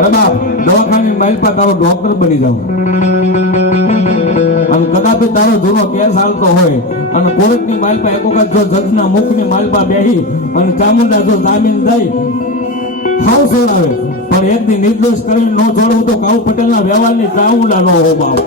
અરે બાપ દવાખાને માલપા તારો ડોક્ટર બની જાવ અને કદાચ તારો જૂનો કેસ હાલતો હોય અને કોર્ટની માલપા એક વખત જો જજના મુખની માલપા બેહી અને ચામુંડા જો જામીન દઈ હાવ છોડાવે પણ એક દી નિર્દોષ કરીને ન છોડવું તો કાઉ પટેલના વ્યવહારની ચામુંડા ન હો બાપ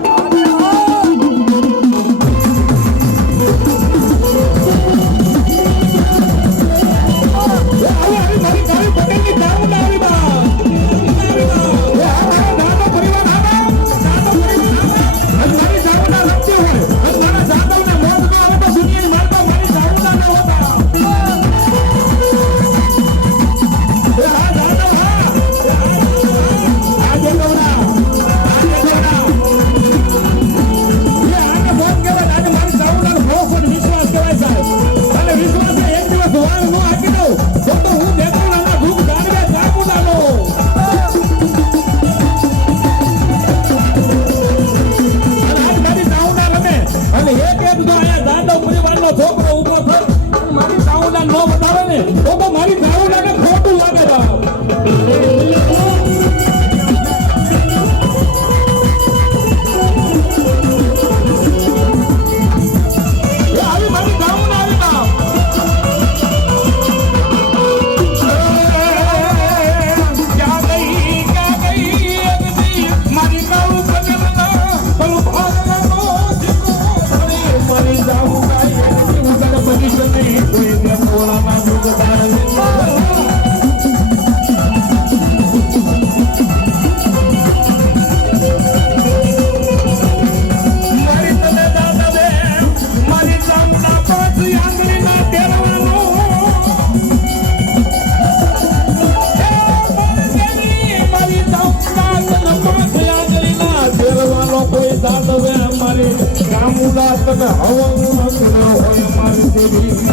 તમે હવાનું હોય મારી દેવી